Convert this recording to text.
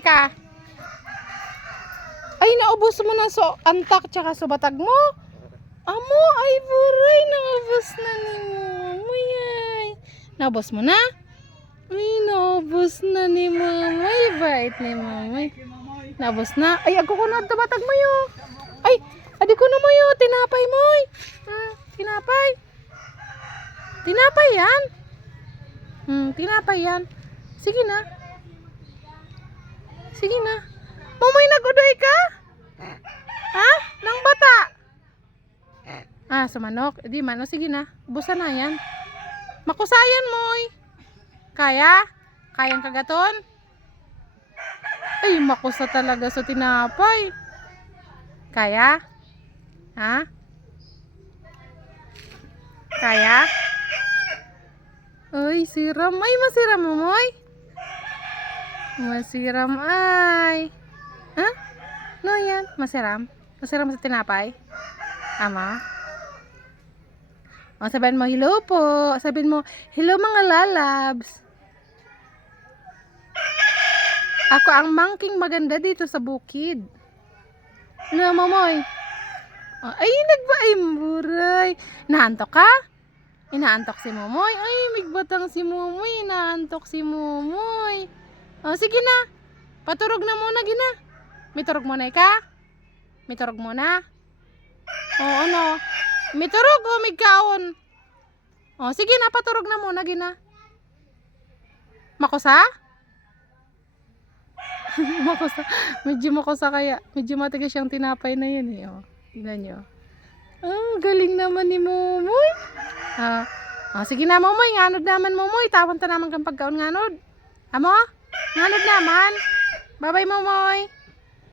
Ika. Ay, naubos mo na so antak tsaka subatag mo. Amo, ay buray, naubos na ni Momoy ay. Naubos mo na? Ay, naubos na ni Momoy. Bait ni Momoy. Naubos na. Ay, ako ko na tubatag mo yun. Ay, adi ko na mo yun. Tinapay mo. Tinapay. Tinapay yan. Tinapay yan. Sige na. Sige na. Momoy, nag-udoy ka? Ha? Nang bata? Sa manok. Di man. Sige na. Ubusan na yan. Makusayan, Moy. Kaya? Kayang kagaton? Ay, makusa talaga sa tinapay. Kaya? Ha? Kaya? Ay, siram. Ay, masiram mo, Moy. Masiram ay. Ha? No yan? Masiram? Masiram sa tinapay? Ama? Sabihin mo, hello po. Sabihin mo, hello mga lalabs. Ako ang mangking maganda dito sa bukid. Ano, Momoy? Ay, nagbaay buray. Naantok ka? Inaantok si Momoy. Ay, migbatang si Momoy. Inaantok si Momoy. Sige na. Paturog na muna, gina. May turog muna ka? May turog muna? Ano? May turog o may kaon? Sige na, paturog na muna, gina. Makusa? Makusa. Medyo makusa kaya. Medyo matigas siyang tinapay na yun eh. Tignan nyo. Galing naman ni Momoy. Sige na, Momoy. Nganod naman, Momoy. Tawan ta naman kang pagkaon nganod. Amo? Nganod naman. Bye-bye, Momoy.